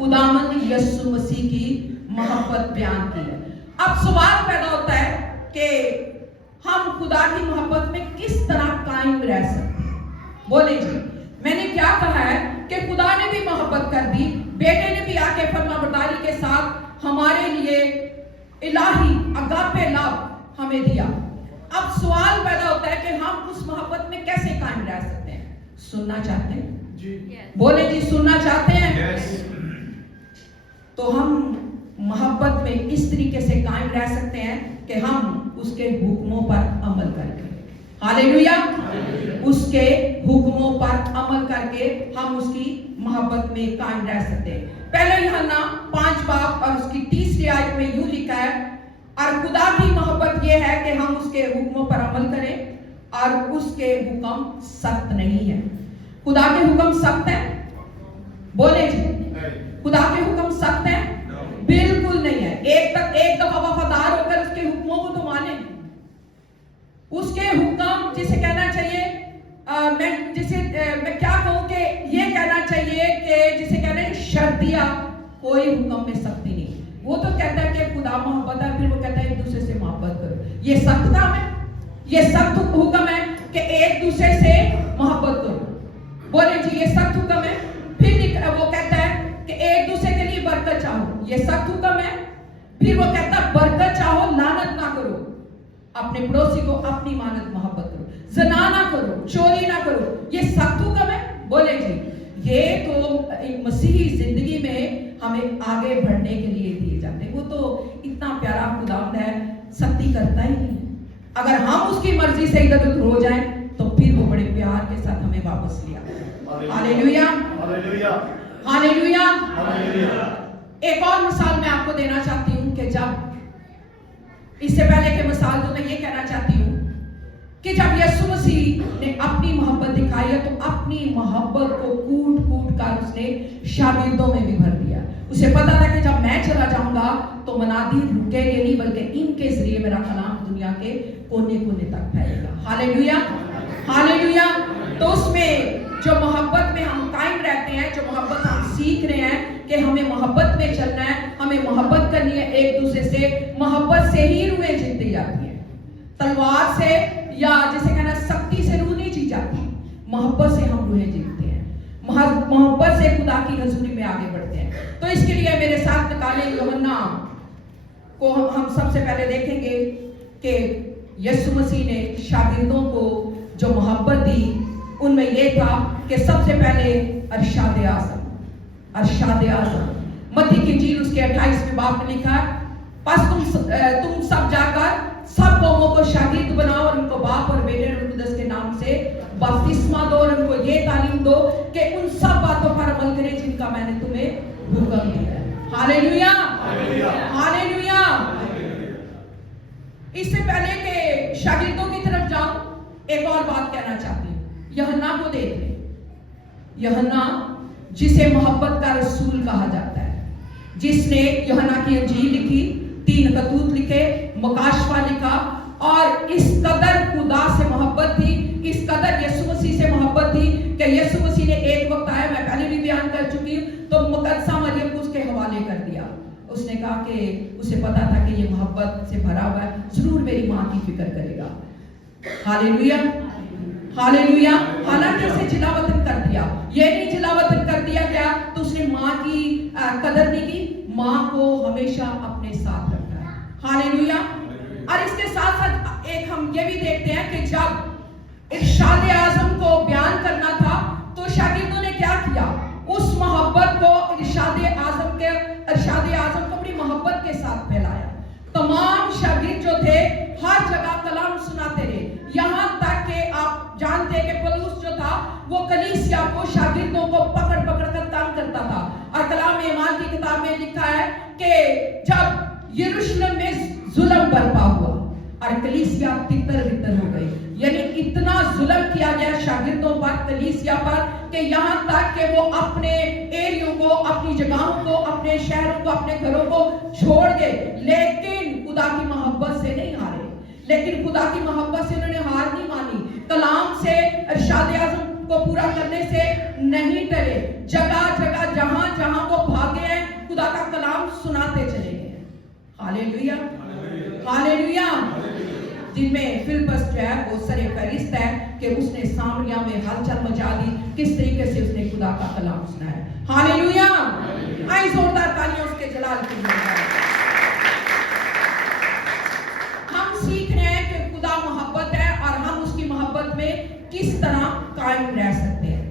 खुदावंद यीशु मसीह की मोहब्बत बयान की है। अब सवाल पैदा होता है कि हम खुदा की मोहब्बत में किस तरह कायम रह सकते हैं। बोले जी, मैंने क्या कहा है कि खुदा ने भी मोहब्बत कर दी, बेटे ने भी आके फरमाबरदारी के साथ हमारे लिए इलाही अगापे लव हमें दिया। अब सवाल पैदा होता है कि हम उस मोहब्बत में कैसे कायम रह सकते हैं। सुनना चाहते हैं जी? बोले जी, सुनना चाहते हैं? तो हम मोहब्बत में इस तरीके से कायम रह सकते हैं कि हम उसके हुक्मों पर अमल करके, हालेलुया, उसके हुक्मों पर अमल करके हम उसकी मोहब्बत में कायम रह सकते हैं। पहले यूहन्ना 5 बाब और उसकी 30वीं आयत में यूं लिखा है, और खुदा की मोहब्बत यह है कि हम उसके हुक्मों पर अमल करें और उसके हुक्म सख्त नहीं है। खुदा के हुक्म सख्त है? बोले जी, खुदा के हुक्म सख्त है? बिल्कुल नहीं है। एक दफा वफादार होकर उसके हुक्मों को तो माने। उसके हुक्म जिसे कहना चाहिए मैं क्या कहूं कि ये कहना चाहिए कि जिसे कहना है शर्तिया, कोई हुक्म में सख्ती नहीं। वो तो कहता है कि खुदा मोहब्बत है, फिर वो कहता है एक दूसरे से मोहब्बत करो। ये सख्त काम है, ये सख्त हुक्म है कि एक दूसरे से मोहब्बत करो। बोले जी, ये सख्त हुक्म है। फिर वो कहता है कि एक दूसरे के लिए बरकत चाहो, ये सख्त हुक्म है। फिर वो कहता है बरकत चाहो, लानत ना करो, अपने पड़ोसी को अपनी मानद मोहब्बत करो, ज़ना ना करो, चोरी ना करो, ये सख्त हुक्म है। बोले जी, ये तो मसीही जिंदगी में हमें आगे बढ़ने के लिए दिए जाते हैं। वो तो इतना प्यारा खुदावंद है, सख्ती करता ही नहीं। अगर हम उसकी मर्जी से इधर उधर हो जाएं तो फिर वो बड़े प्यार के साथ हमें वापस लिया। Hallelujah, hallelujah, hallelujah. एक और मिसाल मैं आपको देना चाहती हूँ कि जब, इससे पहले कि मिसाल तो मैं ये कहना चाहती हूँ कि जब यीशु मसीह ने अपनी मोहब्बत दिखाई है तो अपनी मोहब्बत को कूट कूट कर उसने शागिर्दों में भी भर दिया। उसे पता था कि जब मैं चला जाऊंगा तो मनादी रुकेंगे नहीं, बल्कि इनके जरिए मेरा कलाम दुनिया के कोने कोने तक फैलेगा। Hallelujah, hallelujah. तो उसमें जो मोहब्बत में हम कायम रहते हैं, जो मोहब्बत हम सीख रहे हैं कि हमें मोहब्बत में चलना है, हमें मोहब्बत करनी है एक दूसरे से। मोहब्बत से ही रूहें जीती जाती है, तलवार से या जिसे कहना सख्ती से रूह नहीं जी जाती। मोहब्बत से हम रूहें जीतते हैं, मोहब्बत से खुदा की हजूरी में आगे बढ़ते हैं। तो इसके लिए मेरे साथ निकाले यूहन्ना को हम सबसे पहले देखेंगे कि यीशु मसीह ने शागिर्दों को जो मोहब्बत दी उनमें यह था कि सबसे पहले अरशाद आज़म, अरशाद आज़म। मत्ती की इंजील उसके 28वें बाब में लिखा है, बस तुम सब जाकर सब कौमों को शागिर्द बनाओ और उनको बाप और बेटे और कुदस के नाम से बपतिस्मा दो और उनको ये तालीम दो कि उन सब बातों पर अमल करें जिनका मैंने तुम्हें हुक्म दिया है। Hallelujah, hallelujah. इससे पहले कि शागिर्दों की तरफ जाऊं, एक और बात कहना चाहती हूं। यूहन्ना को देख ले, यूहन्ना जिसे मोहब्बत का रसूल कहा जाता है, जिसने यूहन्ना की इंजील लिखी, 3 कतूत लिखे, मुकाशफा लिखा, और इस कदर खुदा से मोहब्बत थी, इस कदर यीशु मसीह से मोहब्बत थी कि यीशु मसीह ने एक वक्त आया, मैं पहले भी बयान कर चुकी हूं, तो मुकद्दसा मरियम को उसके हवाले कर दिया। उसने कहा कि उसे पता था कि ये मोहब्बत से भरा हुआ है, जरूर मेरी माँ की फिक्र करेगा। Hallelujah, hallelujah. हालांकि उसे जिलावतन कर दिया, ये नहीं जिलावतन कर दिया क्या तो उसने माँ की कदर नहीं की, माँ को हमेशा अपने साथ रखा है। हालेलुया। और इसके साथ साथ एक हम ये भी देखते हैं कि जब इरशाद आज़म को बयान करना था तो शागिर्दों ने क्या किया, उस मोहब्बत को इरशाद आज़म को अपनी मोहब्बत के साथ फैलाया। तमाम शागिर्द जो थे हर जगह कलाम सुनाते रहे, यहाँ तक कि आप जानते हैं कि पौलुस जो था वो कलीसिया को, शागिर्दों को पकड़ पकड़ कर तंग करता था। और कलाम ईमान की किताब में लिखा है कि जब यरूशलेम में जुल्म बरपा हुआ और कलीसिया तितर बितर हो गई, यानी इतना जुल्म किया गया शागिर्दों पर, कलीसिया पर, कि यहाँ तक कि वो अपने एरियों को, अपनी जगहों को, अपने शहरों को, अपने घरों को छोड़ गए, लेकिन खुदा की मोहब्बत से नहीं हारे। लेकिन खुदा की मोहब्बत से उन्होंने हार नहीं मानी, कलाम से, इरशाद आज़म को पूरा करने से नहीं डरे। जगह जगह जहां जहां वो भागे हैं हालेलुया, हालेलुया। जिनमें फिलिप्पस जो है वो सरे फहरिस्त है कि उसने सामरिया में हलचल मचा दी, किस तरीके से उसने खुदा का कलाम सुनाया। हालेलुया। आई जोरदार तालियां उसके जलाल के लिए। हम सीख रहे हैं कि खुदा मोहब्बत है और हम उसकी मोहब्बत में किस तरह कायम रह सकते हैं।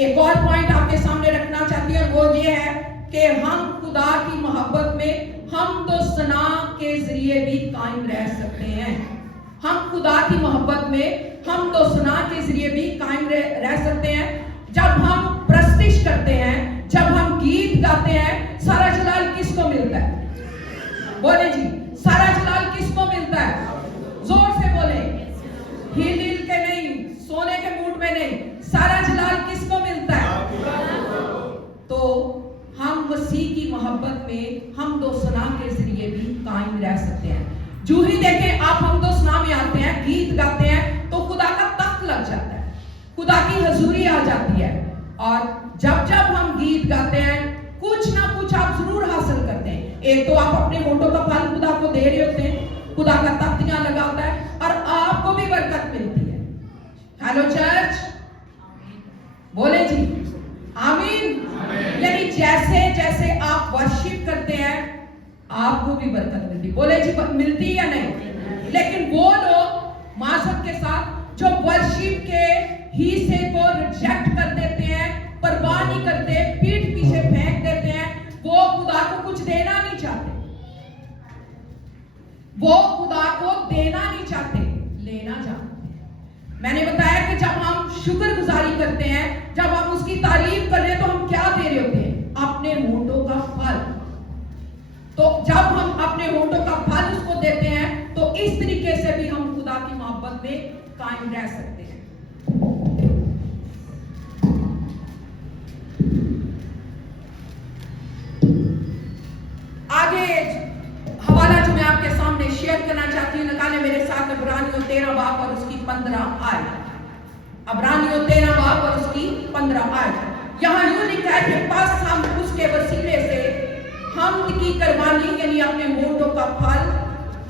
एक और पॉइंट आपके सामने रखना चाहती हूं, वो ये है कि हम खुदा की मोहब्बत में हम तो सना के जरिए भी कायम रह सकते हैं। हम खुदा की मोहब्बत में हम तो सना के जरिए भी कायम रह सकते हैं। जब हम प्रस्तिश करते हैं, जब हम गीत गाते हैं, सारा जलाल किसको मिलता है? बोले जी, सारा जलाल किसको मिलता है? जोर से बोले, हिल हिल के नहीं, सोने के मूड में नहीं, सारा जलाल किसको मिलता है? तो हम मसीह की मोहब्बत में हम दो सना के जरिए भी कायम रह सकते हैं। जो ही देखें आप हम दो सना में आते हैं, गीत गाते हैं, तो खुदा का तख्त लग जाता है, खुदा की हजूरी आ जाती है। और जब जब हम गीत गाते हैं, कुछ ना कुछ आप जरूर हासिल करते हैं। एक तो आप अपने होठों का फल खुदा को दे रहे होते हैं, खुदा का तख्त यहाँ लगा होता है और आपको भी बरकत मिलती है। हेलो चर्च, बोले जी आमीन। यानी जैसे जैसे आप वर्शिप करते हैं आपको भी बरकत मिलती। बोले जी मिलती या नहीं? लेकिन वो लोग माजरत के साथ जो वर्शिप के हिस्से को रिजेक्ट कर देते हैं, परवाह नहीं करते, पीठ पीछे फेंक देते हैं, वो खुदा को कुछ देना नहीं चाहते, वो खुदा को देना नहीं चाहते, लेना चाहते। मैंने बताया कि जब हम शुक्रगुजारी करते हैं, जब हम उसकी तारीफ कर रहे हैं, तो हम क्या दे रहे होते हैं? अपने होठों का फल। तो जब हम अपने होठों का फल उसको देते हैं, तो इस तरीके से भी हम खुदा की मोहब्बत में कायम रह सकते हैं। आगे हवाला जो मैं आपके सामने शेयर करना चाहती हूँ, निकाले मेरे साथ इब्रानियों 13 बाब और उसकी 15 आयत। इब्रानियों 13 बाब और उसकी 15 आयत। यहाँ यूं लिखा है कि बस हम उसके वसीले से हमद की कुर्बानी यानी अपने होठों का फल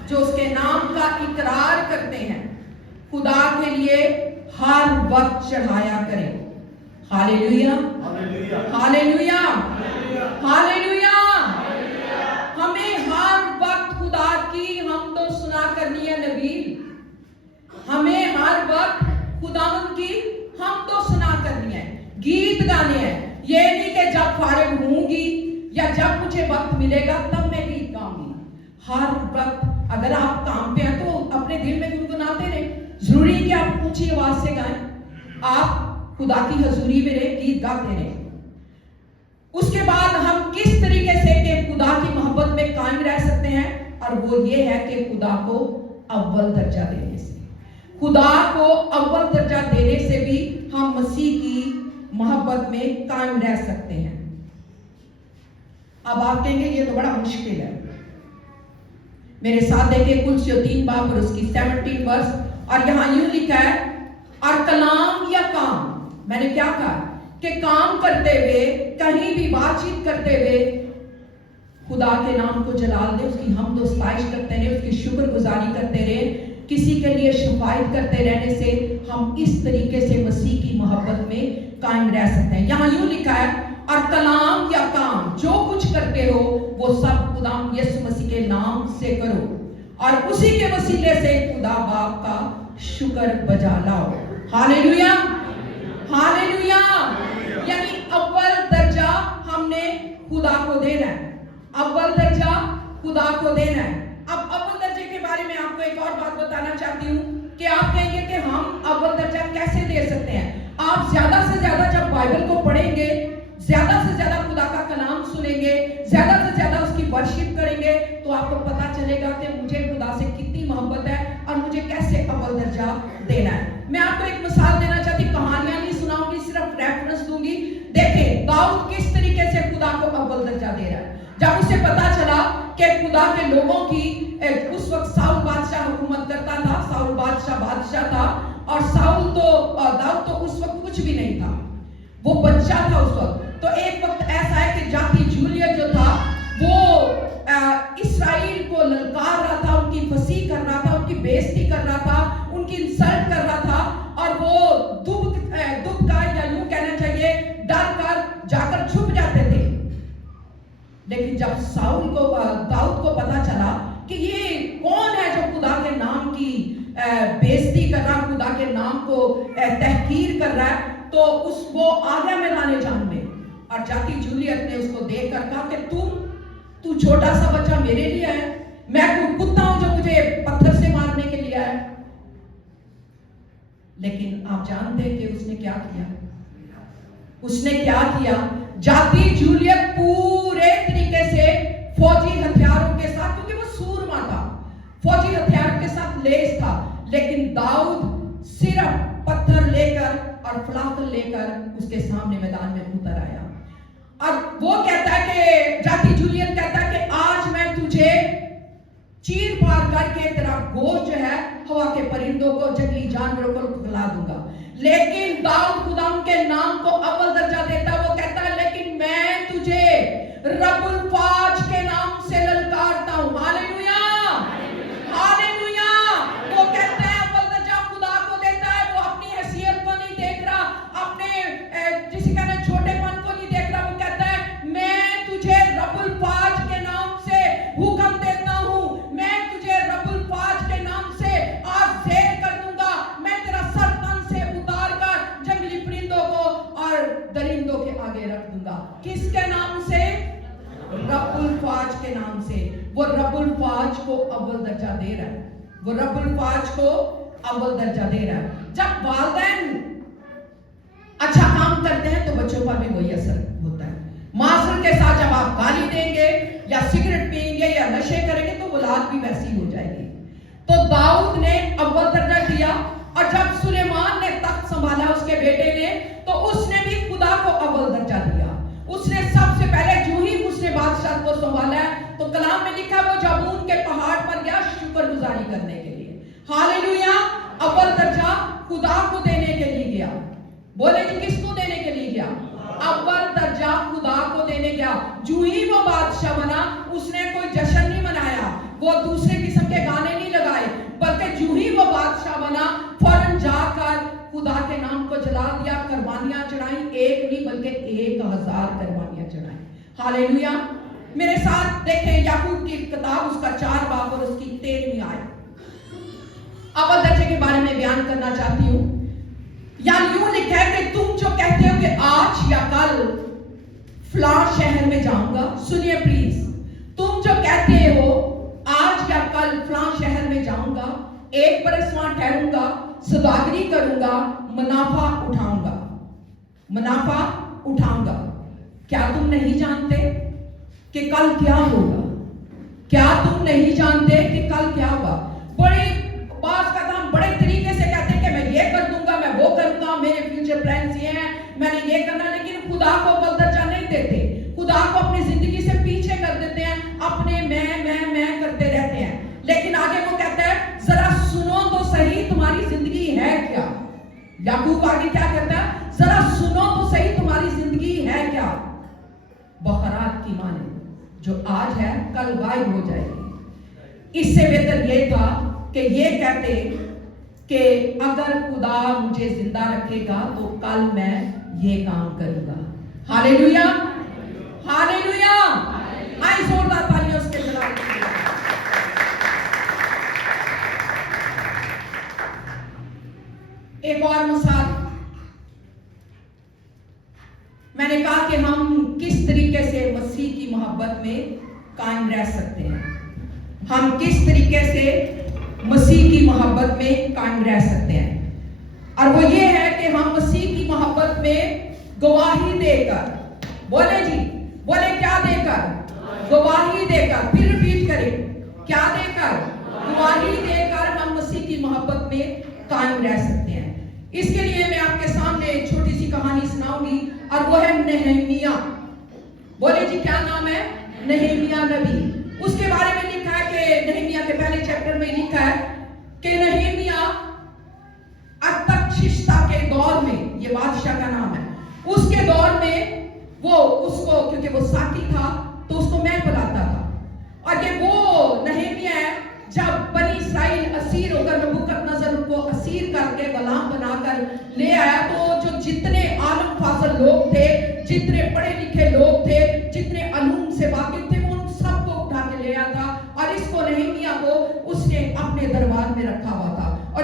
जो उसके नाम का इकरार करते हैं, खुदा के लिए हर वक्त चढ़ाया करें। Hallelujah, hallelujah, hallelujah. हमें हर वक्त खुदा की हम तो सुना करनी है नबी, हमें हर वक्त खुदावंद की हम तो सुना करनी है, गीत गाने हैं। ये नहीं कि जब फारिग होंगी या जब मुझे वक्त मिलेगा तब मैं गीत गाऊंगी। हर वक्त अगर आप काम पे हैं तो अपने दिल में गुनगुनाते रहे। जरूरी है कि आप ऊंची आवाज से गाएं, आप खुदा की हजूरी में रहे, गीत गाते रहे। उसके बाद हम किस तरीके से कि खुदा की मोहब्बत में कायम रह सकते हैं, और वो ये है कि खुदा को अव्वल दर्जा देने से, खुदा को अव्वल दर्जा देने से भी हम मसीह की मोहब्बत में कायम रह सकते हैं। अब आप कहेंगे ये तो बड़ा मुश्किल है। मेरे साथ देखिए कुल 3 बाब और उसकी 17 वर्ष, और यहां यूं लिखा है, और कलाम या काम, मैंने क्या कहा कि काम करते हुए, कहीं भी बातचीत करते हुए खुदा के नाम को जलाल दे, उसकी हमद व सताइश करते रहे, उसकी शुक्रगुजारी करते रहे, किसी के लिए शफायत करते रहने से हम इस तरीके से मसीह की मोहब्बत में कायम रह सकते हैं। यहाँ यूं लिखा है, और कलाम या काम जो कुछ करते हो वो सब खुदा यीशु मसीह के नाम से करो, और उसी के वसीले से खुदा बाप का शुक्र बजा लाओ। Hallelujah, hallelujah. यानी अव्वल दर्जा हमने खुदा को देना है, अव्वल दर्जा खुदा को देना है। अब अव्वल दर्जे के बारे में आपको एक और बात बताना चाहती हूँ कि आप कहेंगे कि हम अव्वल दर्जा कैसे दे सकते हैं। आप ज्यादा से ज्यादा जब बाइबल को पढ़ेंगे, ज्यादा से ज्यादा खुदा का कलाम सुनेंगे, ज्यादा से ज्यादा उसकी वर्शिप करेंगे, तो आपको पता चलेगा कि मुझे खुदा से कितनी मोहब्बत है और मुझे कैसे अव्वल दर्जा देना है। मैं आपको एक मिसाल देना चाहती, कहानियां नहीं सुनाऊंगी, सिर्फ रेफरेंस दूंगी। देखें दाऊद किस तरीके से खुदा को अव्वल दर्जा दे रहा है। जब उसे पता चला कि खुदा के लोगों की, उस वक्त साउल बादशाह हुकूमत करता था, साउल बादशाह था, और दाऊद तो उस वक्त कुछ भी नहीं था, वो बच्चा था उस वक्त। तो एक वक्त ऐसा है कि जाति जूलियट जो था वो इसराइल जब दाऊद को पता चला कि ये कौन है जो खुदा के नाम की बेइज्जती कर रहा, खुदा के नाम को तहकीर कर रहा है, तो वो आ गया मैदान जान में। और जाती जूलियत ने उसको देखकर कहा कि तू छोटा सा बच्चा मेरे लिए है, मैं कोई कुत्ता हूं जो मुझे पत्थर से मारने के लिए आया। लेकिन आप जानते हैं कि उसने क्या किया? उसने क्या किया? जाती जूलियत पूरे तरीके से फौजी हथियारों के साथ, क्योंकि वो सूरमा था, फौजी हथियारों के साथ लैस था, लेकिन दाऊद सिर्फ पत्थर लेकर और फलाफल लेकर उसके सामने मैदान में उतर आया। और वो कहता है कि जाती जूलियत कहता है कि आज मैं तुझे चीर फाड़ करके तेरा गोश्त जो है हवा के परिंदों को, जंगली जानवरों को खिला दूंगा। लेकिन दाऊद खुदा के नाम को अव्वल दर्जा देता है। वो कहता है लेकिन मैं तुझे रब्बुल फाज के नाम से ललकारता हूं। Hallelujah, hallelujah. वो कहता है अव्वल दर्जा खुदा को देता है। वो अपनी हैसियत को नहीं देख रहा, अपने जिसे कहना छोटेपन को नहीं देख रहा। वो कहता है मैं तुझे रब्बुल फाज के नाम से हुक्म देता हूं, मैं तुझे रब्बुल फाज के नाम से आज ज़ेर कर दूंगा। मैं तेरा सर तन से उतार कर जंगली परिंदों को और दरिंदों के आगे रख दूंगा। किसके नाम से? रब्बुल फाज के नाम से। वो रब्बुल फाज को अव्वल दर्जा दे रहा है, वो रब्बुल फाज को अव्वल दर्जा दे रहा है। जब वालिदैन अच्छा काम करते हैं तो बच्चों पर भी वही असर होता है। मास्टर के साथ जब आप गाली देंगे या सिगरेट पिएंगे या नशे करेंगे तो औलाद भी वैसी हो जाएगी। तो दाऊद ने अव्वल दर्जा दिया, और जब सुलेमान ने तख्त संभाला उसके बेटे ने, तो उसने भी खुदा को अव्वल दर्जा दिया। उसने सबसे पहले जो ही उसने बादशाह को संभाला तो कलाम में लिखा वो जबून के पहाड़ पर गया शुक्रगुजारी करने के लिए। हालेलुया। अव्वल दर्जा खुदा को देने के लिए गया। बोले जी किसको देने के लिए गया? अव्वल दर्जा खुदा को देने गया। जो ही वो बादशाह बना उसने कोई जश्न नहीं मनाया, वो दूसरे किस्म के गाने नहीं लगाए, बल्कि जो ही वो बादशाह बना फौरन जाकर खुदा के नाम को जला दिया, कुर्बानियां चढ़ाई, एक नहीं बल्कि 1000 कुर्बानियां चढ़ाई। हालेलुया। मेरे साथ देखें याकूब की किताब, उसका 4 बाब और उसकी 13वीं आयत। अव्वल दर्जे के बारे में बयान करना चाहती हूं। या यूं लिखा है कि तुम जो कहते हो कि आज या कल फलां शहर में जाऊंगा, सुनिए प्लीज, तुम जो कहते हो आज या कल फलां शहर में जाऊंगा, 1 बरस वहां ठहरूंगा, सौदागरी करूंगा, मुनाफा उठाऊंगा, मुनाफा उठाऊंगा, क्या तुम नहीं जानते कि कल क्या होगा? क्या तुम नहीं जानते कि कल क्या होगा? बड़े बात का काम बड़े तरीके से कहते हैं कि मैं ये कर दूंगा, मैं वो करूंगा, मेरे फ्यूचर प्लान्स ये हैं, मैंने ये करना, लेकिन खुदा को अव्वल दर्जा नहीं देते। खुदा को अपनी जिंदगी से पीछे कर देते हैं, अपने मैं करते रहते हैं। लेकिन आगे वो कहता है जरा सुनो तो सही तुम्हारी जिंदगी है क्या। याकूब आगे क्या कहता है? जरा सुनो तो सही तुम्हारी जिंदगी है क्या। बखरात की माने जो आज है कल गायब हो जाएगी। इससे बेहतर ये था कि ये कहते कि अगर खुदा मुझे जिंदा रखेगा तो कल मैं ये काम करूंगा। Hallelujah, hallelujah. आई जोरदार तालियां उसके खिलाफ। एक और मिसाल, मैंने कहा कि हम किस तरीके से मसीह की मोहब्बत में कायम रह सकते हैं। हम किस तरीके से मसीह की मोहब्बत में कायम रह सकते हैं, और वो ये है कि हम मसीह की मोहब्बत में गवाही देकर, बोले जी, बोले क्या देकर? गवाही देकर। फिर रिपीट करें, क्या देकर? गवाही देकर हम मसीह की मोहब्बत में कायम रह सकते हैं। इसके लिए मैं आपके सामने एक छोटी सी कहानी सुनाऊंगी, और वो है नहमीया। बोले जी क्या नाम है? नहमीया नबी। उसके बारे में लिखा है कि नहमीया के पहले चैप्टर में लिखा है कि नहमीया अरतक्षशिता के दौर में, ये बादशाह का नाम है, उसके दौर में वो उसको, क्योंकि वो साकी था तो उसको मैं बुलाता था। और ये वो नहमीया है जब बनी इस्राइल असीर होकर नबूकदनेस्सर उनको असीर करके गुलाम बनाकर ले आया, तो जो जितने आलम फाजल लोग थे, जितने पढ़े लिखे लोग थे, जितने अलूम से वाकिफ थे, वो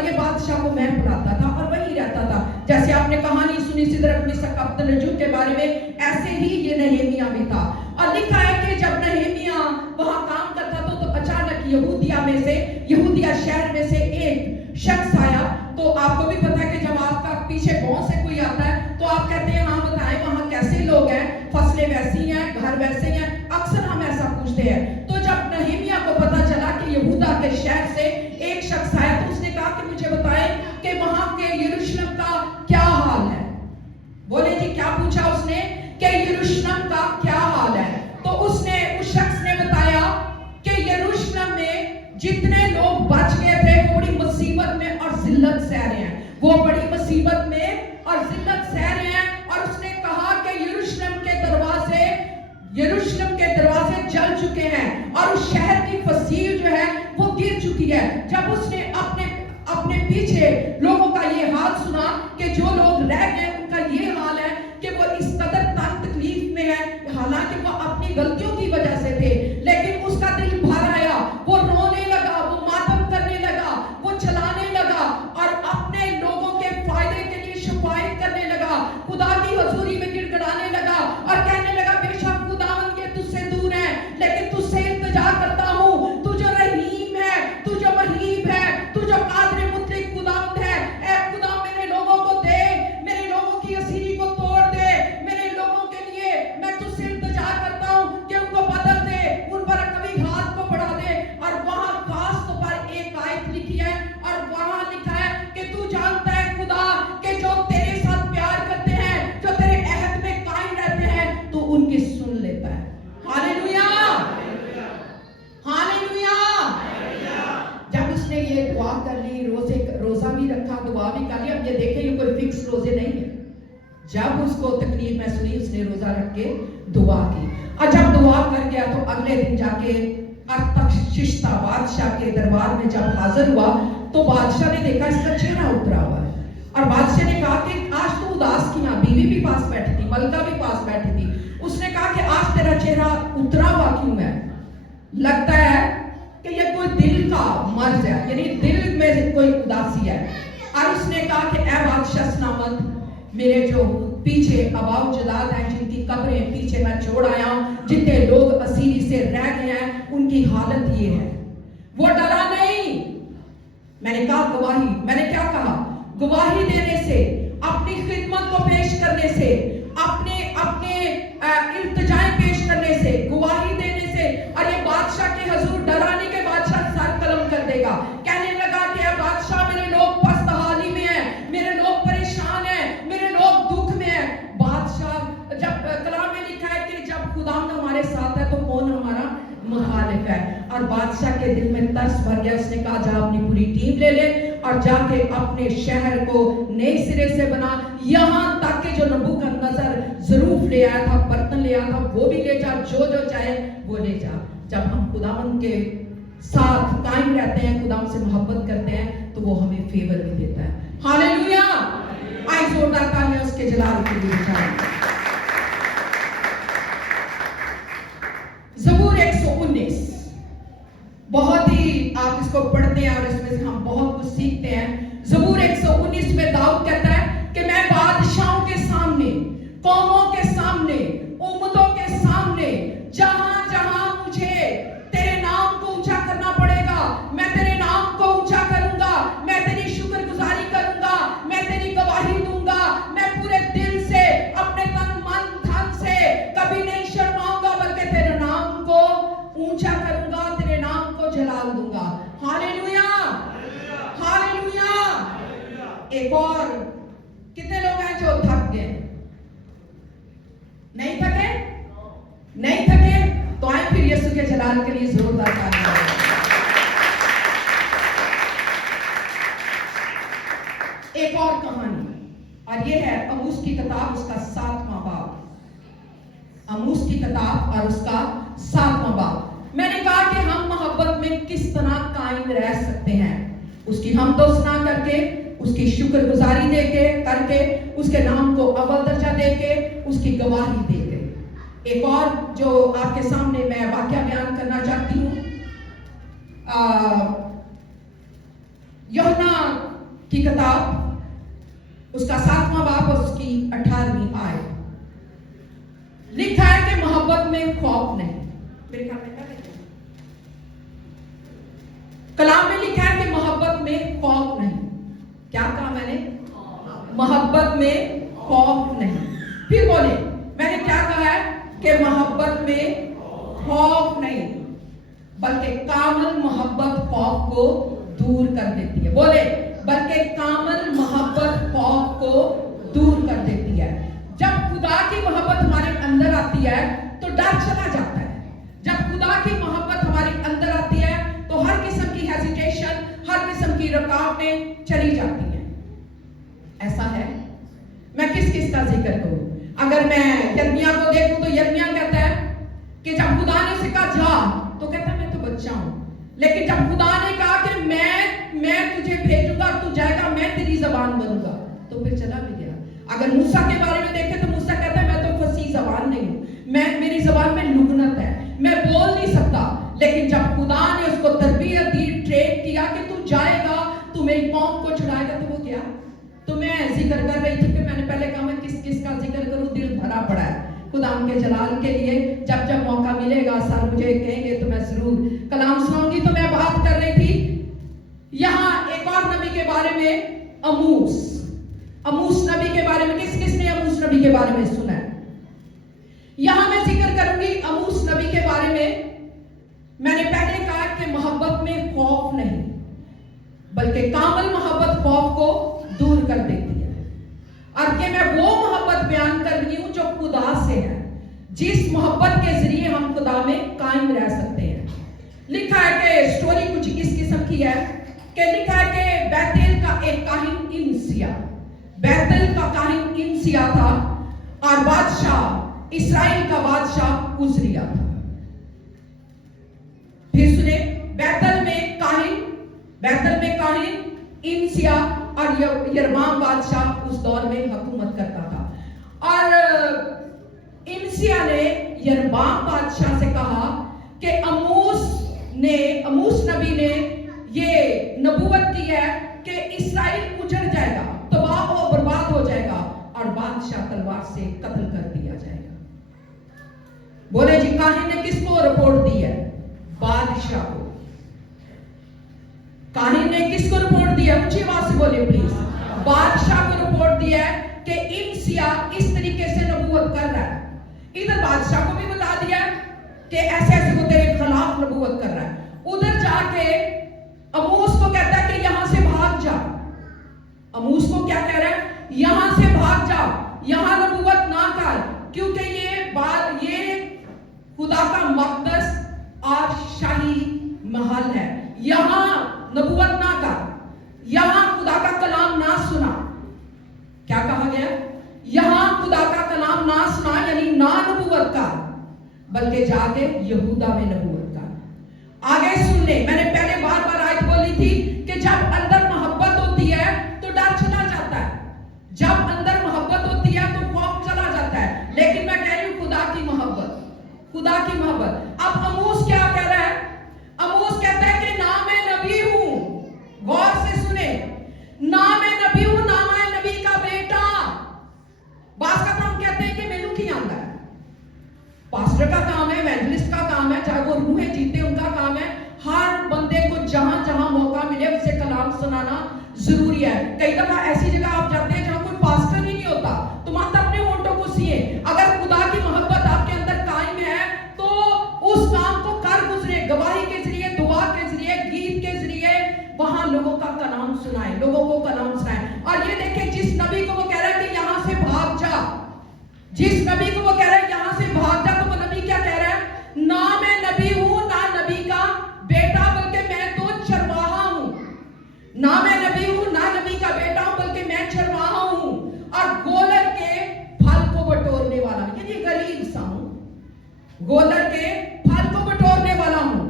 और ये बादशाह को मैं बुलाता था और वही रहता था। जैसे आपने कहानी सुनी सिदरक मिशक अब्दनगो के बारे में, ऐसे ही ये नहमिया भी था। और लिखा है कि जब नहमिया वहां काम करता था तो अचानक यहूदिया शहर में से एक शख्स आया। तो आपको भी पता है कि जब आपका पीछे गांव से कोई आता है तो आप कहते हैं हाँ बताएं वहां कैसे लोग हैं, फसलें वैसी हैं, घर वैसे हैं, अक्सर हम ऐसा पूछते हैं। तो जब नहमिया को पता चला कि यहूदा के शहर से एक शख्स आया तो उसने कहा कि मुझे बताएं कि वहां के यरूशलेम का क्या हाल है। बोले जी क्या पूछा उसने कि यरूशलेम का क्या हाल है। तो उसने उस शख्स ने बताया कि यरूशलेम में जितने लोग बच गए थे वो बड़ी मुसीबत में और जिल्लत सह रहे हैं, वो बड़ी मुसीबत में और जिल्लत सह रहे हैं। और उसने कहा कि यरूशलेम के दरवाजे जल चुके हैं और उस शहर की फसील जो है वो गिर चुकी है। जब उसने अपने पीछे लोगों का ये हाल सुना कि जो लोग रह गए उनका ये हाल है कि वो इस कदर तकलीफ में है, हालांकि वो अपनी गलतियों की वजह से थे, लेकिन उसका दिल भर आया, वो रोने लगा, वो मातम करने लगा, वो चलाने लगा और अपने लोगों के फायदे के लिए शिकायत करने लगा, खुदा की हजूरी में गिड़गिड़ाने लगा और कहने लगा बेशक खुदावंद ये तुझसे दूर है लेकिन तुझसे इल्तिजा करता हूँ, तू जो रहीम है, तू जो महीब है, तू जो कादिर मुतलक खुदावंद है, ऐ खुदा मेरे लोगों को दे, मेरे लोगों की असीरी को तोड़ दे, मेरे लोगों के लिए मैं तुझसे इल्तिजा करता हूँ कि उनको बदल दे, उन पर कभी हाथ को बढ़ा दे। और वहां खास तौर पर एक आयत लिखी है और वहां लिखा है कि तू जानता है खुदा कि जो तेरे साथ प्यार करते हैं, जो तेरे अहद में कायम रहते हैं, तो उनकी सुन लेता है। Hallelujah, hallelujah. जब उसने ये दुआ कर ली, रोजा भी रखा, दुआ भी कर ली। अब ये देखें ये कोई फिक्स रोजे नहीं है। जब उसको तकलीफ महसूस, उसने रोजा रख के दुआ की और जब दुआ कर गया तो अगले दिन जाके अरतक्षश्ता बादशाह के दरबार में जब हाजिर हुआ तो बादशाह ने देखा इसका चेहरा उतरा हुआ है और बादशाह ने कहा कि आज तो उदास क्यों? बीवी भी पास बैठी थी, मलका भी पास बैठी थी। उसने कहा कि आज तेरा चेहरा उतरा हुआ क्यों है? लगता है कि ये कोई दिल का मर्ज है, यानी दिल में कोई उदासी है। और उसने कहा कि ऐ बादशाह सलामत, मेरे जो पीछे अबाउ जदाद हैं, जिनकी कब्रें पीछे मैं छोड़ आया हूं, जितने लोग असीरी से रह गए हैं, उनकी हालत ये है। वो डरा नहीं। मैंने कहा गवाही, मैंने क्या कहा? गवाही देने से, अपनी खिदमत को पेश करने से, अपने इल्तिजाएं पेश करने से, गवाही देने से। और ये बादशाह के हुजूर डराने के बादशाह सर कलम कर देगा, कहने लगा कि ऐ बादशाह मेरे लोग पस्त हाली में हैं, मेरे लोग परेशान हैं, मेरे लोग दुख में हैं। बादशाह, जब कलाम में लिखा है कि जब खुदावंद हमारे साथ है तो कौन हमारा मुखालिफ है। और बादशाह के दिल में तरस भर गया। उसने कहा जा अपनी पूरी टीम ले ले और जाके अपने शहर को नए सिरे से बना, यहाँ तक कि जो नबूकदनेस्सर ज़रूफ ले आया था, बर्तन ले आया था, वो भी ले जा, जो जो चाहे वो ले जा। जब हम खुदावंद के साथ कायम रहते हैं, खुदावंद से मोहब्बत करते हैं, तो वो हमें फेवर भी देता है। हालेलुया। आइए जोरदार तालियां उसके जलाल के लिए बजाएं। ज़बूर 119 बहुत ही, आप इसको पढ़ते हैं और इसमें से हम बहुत कुछ सीखते हैं। ज़बूर 119 में दाऊद कहता है कि मैं बादशाहों के सामने, कौमों के सामने, उम्मतों के सामने, जहां जहां मुझे तेरे नाम को ऊंचा करना पड़ेगा, मैं तेरे नाम को ऊंचा करूंगा, मैं तेरी शुक्रगुजारी करूंगा, मैं तेरी गवाही दूंगा, मैं पूरे दिल से, अपने तन मन धन से कभी नहीं शर्माऊंगा, बल्कि तेरे नाम को ऊंचा करूंगा, तेरे नाम को जलाल दूंगा। Hallelujah, hallelujah. एक और, कितने लोग हैं जो थक गए? नहीं थके? नहीं थके? तो आए फिर यीशु के जलाल के लिए जोरदार तालियां। एक और कहानी, और ये है अमूस की किताब, उसका 7वां बाब। अमूस की किताब और उसका 7वां बाब। मैंने कहा कि हम मोहब्बत में किस तरह कायम रह सकते हैं, उसकी हमदोसना करके, उसकी शुक्रगुजारी देके करके, उसके नाम को अव्वल दर्जा देके, उसकी गवाही देके। एक और जो आपके सामने मैं वाक्य बयान करना चाहती हूँ, यूहन्ना की किताब, उसका 7वां बाब और उसकी 18वीं आयत, लिखा है कि मोहब्बत में खौफ नहीं। मेरे ख्याल में क्या है? कलाम में लिखा है कि मोहब्बत में खौफ नहीं। क्या कहा मैंने? मोहब्बत में खौफ नहीं। फिर बोले, मैंने क्या कहा है कि मोहब्बत में खौफ नहीं, बल्कि कामल मोहब्बत खौफ को दूर कर देती है। बोले, बल्कि कामल मोहब्बत खौफ को दूर कर देती है। जब खुदा की मोहब्बत हमारे अंदर आती है तो डर चला जाता है। जब खुदा की मोहब्बत हमारे अंदर आती है तो हर किस्म की हेजिटेशन, हर किस्म की रुकावटें चली जाती हैं। ऐसा है। मैं किस किस का जिक्र करूं? अगर मैं यिर्मयाह को देखूं तो यिर्मयाह कहता है कि जब खुदा ने उसे कहा जा, तो कहता है मैं तो बच्चा हूं, लेकिन जब खुदा ने कहा कि मैं तुझे भेजूंगा, तू जाएगा, मैं तेरी जबान बनूंगा, तो फिर चला भी गया। अगर मूसा के बारे में देखें तो मूसा कहता है मैं तो फसीह जबान नहीं हूं, मेरी जबान में लुगनत है, मैं बोल नहीं सकता। लेकिन जब खुदा ने उसको तरबियत दी, ट्रेन किया कि तू जाएगा, तू मेरी कौम को छुड़ाएगा, तो वो गया। तो मैं जिक्र कर रही थी कि मैंने पहले कहा मैं किस किस का जिक्र करूं, दिल भरा पड़ा है खुदा के जलाल के लिए। जब जब मौका मिलेगा सर मुझे कहेंगे तो मैं जरूर कलाम सुनाऊंगी। तो मैं बात कर रही थी यहाँ एक और नबी के बारे में, अमूस नबी के बारे में। किस किस ने अमूस नबी के बारे में सुना है? यहां मैं जिक्र करूंगी अमूस नबी के बारे में। मैंने पहले कहा कि मोहब्बत में खौफ नहीं, बल्कि कामल मोहब्बत खौफ को दूर कर देती है। और कि मैं वो मोहब्बत बयान कर रही हूं जो खुदा से है, जिस मोहब्बत के जरिए हम खुदा में कायम रह सकते हैं। लिखा है कि स्टोरी कुछ इस किस्म की है कि लिखा है कि बैतल का एक काहिन इंसिया, बैतल का काहिन इंसिया था और बादशाह इस्राएल का बादशाह उजरिया था। फिर सुने, बैतल में काहिन इंसिया और यरबाम बादशाह उस दौर में हुकूमत करता था। और इंसिया ने यरबाम बादशाह से कहा कि अमूस नबी ने ये नबूवत की है कि इस्राएल उजड़ जाएगा, तबाह और बर्बाद हो जाएगा और बादशाह तलवार से कत्ल कर दिया जाएगा। बोले जी, काहिन ने किसको रिपोर्ट दी है? बादशाह को। काहिन ने किसको रिपोर्ट दिया? ऊंची आवाज से बोले प्लीज। बादशाह को रिपोर्ट दिया है कि इंसिया इस तरीके से नबूवत कर रहा है। इधर बादशाह को भी बता दिया कि ऐसे ऐसे वो तेरे खिलाफ नबूवत कर रहा है। उधर जाके अमूस को कहता है कि यहां से भाग जा। अमूस को क्या कह रहा है? यहां से भाग जा, यहां नबूवत ना कर, क्योंकि ये खुदा का मकदस और शाही महल है। यहां नबूवत ना कर, यहां खुदा का कलाम ना सुना। क्या कहा गया? यहां खुदा का कलाम ना सुना, यानी ना नबूवत कर, बल्कि जाके यहूदा में नबूवत कर। आगे सुन ले, मैंने पहले बार बार आयत बोली थी कि जब अंदर मोहब्बत होती है तो डर चला जाता है, जब अंदर मोहब्बत होती है तो खौफ चला जाता है। लेकिन मैं कह रही हूं खुदा की मोहब्बत। अब अमूस क्या कह रहा है? अमूस कहता है कि ना मैं नबी हूं, गौर से सुने, ना मैं नबी हूं, ना मैं नबी का बेटा। बात का काम कहते हैं कि मैनू की आंदा है। पास्टर का काम है, एवेंजलिस्ट का काम है, चाहे वो रूहें जीते उनका काम है। हर बंदे को जहां जहां मौका मिले उसे कलाम सुनाना जरूरी है। कई दफा ऐसी जगह आप जाते हैं जहां कोई पास्टर ही नहीं होता, तो मत अपने होंठों को सिए। अगर खुदा की मोहब्बत आपके अंदर कायम है तो उस काम को कर गुजरे, गवाही के जरिए, दुआ के जरिए, गीत के जरिए वहां लोगों का कलाम सुनाए, लोगों को कलाम सुनाए। और ये देखें, जिस नबी को वो कह रहा है कि यहां से भाग जा, जिस नबी को वो कह रहा है यहां से भाग जा, तो वो नबी क्या कह रहा है? ना मैं नबी हूं, ना नबी का बेटा, बल्कि मैं तो चरवाहा हूं। ना मैं नबी हूं, ना नबी का बेटा हूं, बल्कि मैं चरवाहा हूं और गोलर के फल को बटोरने वाला, यानी गरीब सा हूं, गोलर के फल को बटोरने वाला हूं।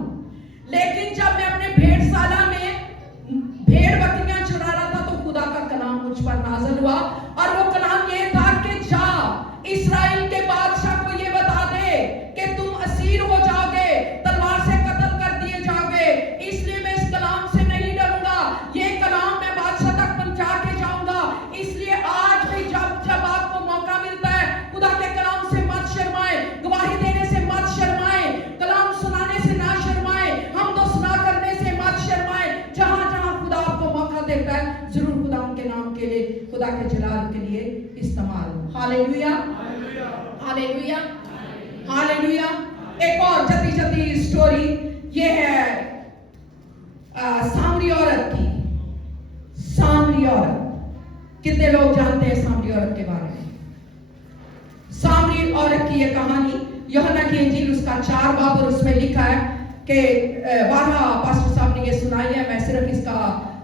लेकिन जब मैं अपने भेड़शाला में भेड़ बकरियां चुरा रहा था तो खुदा का कलाम मुझ पर नाज़िल हुआ, और वो कलाम ये था कि जा इस्राएल के बादशाह को ये बता दे कि तुम असीर हो जाओगे, तलवार से कत्ल कर दिए जाओगे। इसलिए मैं इस कलाम से नहीं डरूंगा, ये कलाम मैं बादशाह तक खुदा के जलाल के लिए इस्तेमाल हो। Hallelujah, hallelujah, hallelujah. एक और जल्दी जल्दी स्टोरी, ये है सामरी औरत की। सामरी औरत, कितने लोग जानते हैं सामरी औरत के बारे में? सामरी औरत की ये कहानी यूहन्ना की इंजील उसका 4 बाब और उसमें लिखा है कि 12 पास्टर साहब ने ये सुनाई है, मैं सिर्फ इसका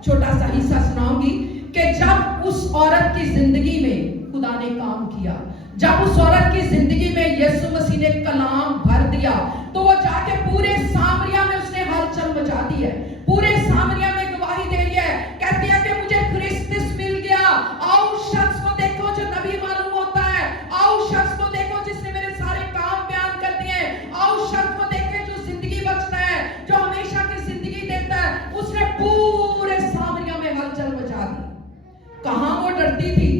छोटा सा हिस्सा सुनाऊंगी कि जब उस औरत की जिंदगी में खुदा ने काम किया, जब उस औरत की जिंदगी में यीशु मसीह ने कलाम भर दिया, तो वो जाके पूरे सामरिया में उसने हलचल मचा दी है। पूरे सामरिया में गवाही दे रही है, कहती है कि मुझे क्रिस्टस मिल गया। आओ उस शख्स को देखो जो नबी मालूम होता है, आओ उस शख्स को देखो जिसने मेरे सारे काम बयान कर दिए, आओ उस शख्स को देखे जो जिंदगी बख्शता है, जो हमेशा की जिंदगी देता है। उसने पूरे सामरिया में हलचल मचा दी। कहां वो डरती थी,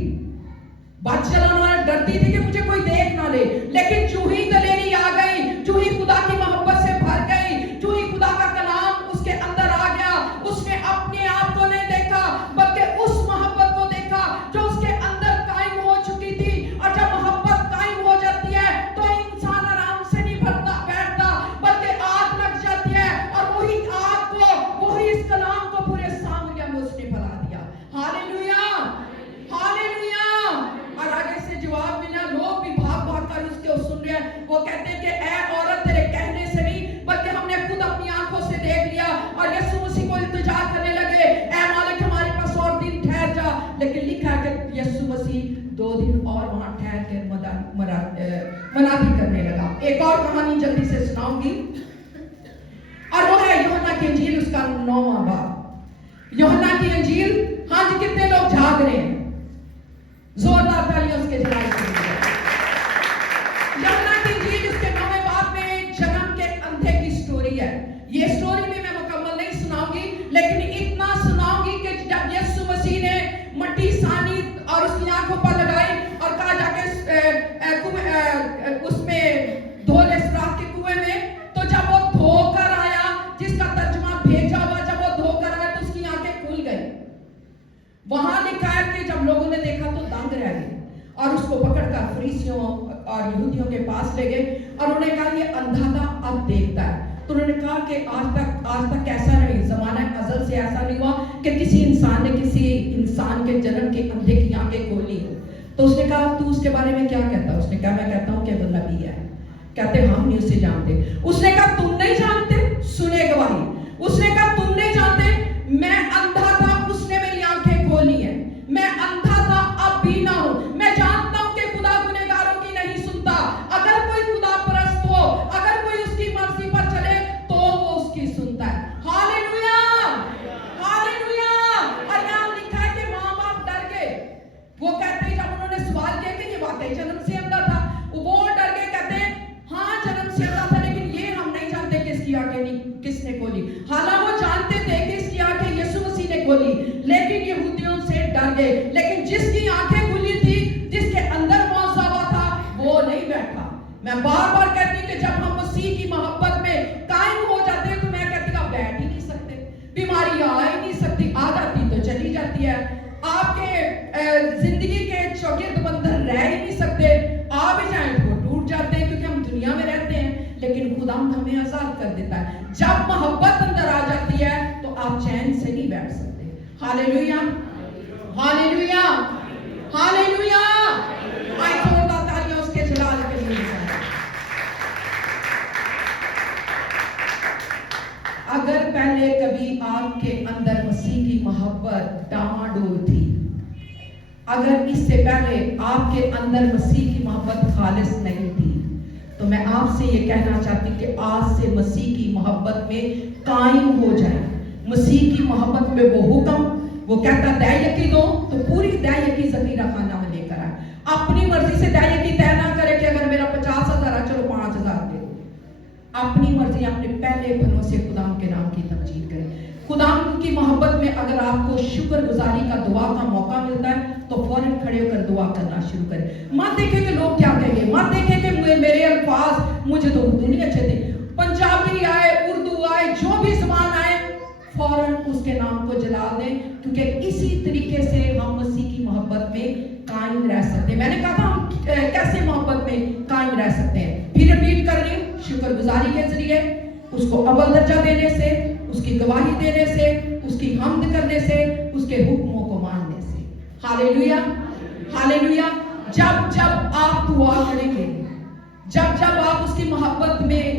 बात चलाने वाला डरती थी कि मुझे कोई देख ना ले, लेकिन जो ही दलेरी आ गई, जो ही खुदा की मोहब्बत से भर गई, जो ही खुदा का कलाम उसके अंदर आ गया, उसने अपने आप को नहीं देखा बल्कि उस मोहब्बत को देखा जो उसके अंदर कायम हो चुकी थी। और जब मोहब्बत कायम हो जाती है तो इंसान आराम से नहीं बैठता बल्कि आग लग जाती है, और वही आग को, वही इस कलाम को पूरे सामरिया में उसने फैला दिया। Hallelujah, hallelujah. और आगे से जवाब मिला, लोग भी भाग भाग कर उसके सुन रहे हैं। वो कहते हैं कि ऐ औरत, तेरे कहने से नहीं बल्कि हमने खुद अपनी आंखों से देख लिया। और यीशु मसीह को इल्तिजा करने लगे, ऐ मालिक हमारे पास और दिन ठहर जा। लेकिन लिखा है कि यीशु मसीह 2 दिन और वहां ठहर कर मनादी करने लगा। एक और कहानी जल्दी से सुनाऊंगी, और वो है यूहन्ना की इंजील उसका 9वां बाब। यूहन्ना की इंजील, हाँ जी, कितने लोग जाग रहे हैं? जोरदार तालियां उसके जलाल के लिए। यूहन्ना की इंजील उसके 9वें बाब में जन्म के अंधे की स्टोरी है। ये स्टोरी भी मैं मुकम्मल नहीं सुनाऊंगी, लेकिन इतना सुनाऊंगी कि जब यीशु मसीह ने मट्टी सानी और उसकी आंखों पर लगाई और कहा जाके उसमें धो ले सुराख के कुएं में, तो जब वो धोकर आया, जिसका तर्जुमा भेजा हुआ, जब वो धोकर आया तो उसकी आंखें खुल गई। वहां लिखा है कि जब लोगों ने देखा तो दंग रह गए और उसको पकड़कर फरीसियों और यहूदियों के पास ले गए और उन्होंने कहा ये अंधा था, अब देखता है। तो उन्होंने कहा कि आज तक ऐसा नहीं, जमाना अज़ल से ऐसा नहीं हुआ कि किसी इंसान ने किसी इंसान के जन्म के अंधे की आंखें खोली हो। तो उसने कहा तू उसके बारे में क्या कहता है? उसने कहा मैं कहता हूँ कि वो नबी है। कहते हम नहीं उसे जानते। उसने कहा तुम नहीं जानते? सुने गवाही। उसने कहा तुम नहीं जानते, मैं अंधा था, उसने मेरी आंखें खोली है। मैं अंधा था, अब भी ना हूं। मैं जानता हूं कि खुदा गुनहगारों की नहीं सुनता। अगर कोई खुदा परस्त हो, अगर कोई उसकी मर्जी पर चले तो वो उसकी सुनता है। Hallelujah, hallelujah. और यहां लिखा है कि मां बाप डर गए। वो कहते हैं, जब उन्होंने सवाल किया कि ये वाकई जन्म से अंधा था, वो डर गए। कहते हैं हाँ जन्म से अंधा था, लेकिन ये हम नहीं जानते किसकी आंखें किसने खोली। हालांकि वो जानते थे कि इसकी आंखें यीशु मसीह ने खोली, लेकिन यहूदियों से डर गए। लेकिन जिसकी आंखें खुली थी, जिसके अंदर मौजूद हुआ था, वो नहीं बैठा। मैं बार बार कहती हूँ कि जब हम मसीह की मोहब्बत में कायम हो जाते हैं तो मैं कहती हूँ बैठ ही नहीं सकते, बीमारी आ ही नहीं सकती, आ जाती तो चली जाती है। आपके जिंदगी के चौगिर्द बंधन रह ही नहीं सकते, आ भी जाए तो टूट जाते हैं, क्योंकि हम दुनिया में रहते हैं। लेकिन खुदा हमें आजाद कर देता है। जब मोहब्बत अंदर आ जाती है तो आप चैन से नहीं बैठ सकते। Hallelujah, hallelujah, hallelujah. आए जोरदार तालियां उसके जलाल के लिए। अगर पहले कभी आपके अंदर मसीह की मोहब्बत डामाडोल थी, अगर इससे पहले आपके अंदर मसीह की मोहब्बत खालिस नहीं थी, तो मैं आपसे ये कहना चाहती हूँ कि आज से मसीह की मोहब्बत में कायम हो जाए। मसीह की मोहब्बत में वो हुक्म, वो कहता दैयकी दो तो पूरी दैयकी ज़खीरा खाना में लेकर आए। अपनी मर्जी से दैयकी तय ना करे कि अगर मेरा 50,000 है चलो 5,000 दे दो। अपनी मर्जी अपने पहले फलों से खुदा के नाम की तमजीद करें। खुदा की मोहब्बत में अगर आपको शुक्रगुजारी का दुआ का मौका मिलता है तो फौरन खड़े होकर दुआ करना शुरू करें। मत देखें कि लोग क्या कहेंगे, मत देखें कि मेरे अल्फाज मुझे तो उर्दू नहीं अच्छे थे। पंजाबी आए, उर्दू आए, जो भी ज़बान आए, फौरन उसके नाम को जला दें, क्योंकि इसी तरीके से हम मसीह की मोहब्बत में कायम रह सकते हैं। मैंने कहा था हम कैसे मोहब्बत में कायम रह सकते हैं, फिर रिपीट कर रही हूं, शुक्रगुजारी के जरिए, उसको अव्वल दर्जा देने से, उसकी गवाही देने से, उसकी हम्द करने से, उसके हुक्मों को मानने से। Hallelujah, hallelujah. जब जब आप दुआ करेंगे, जब जब आप उसकी मोहब्बत में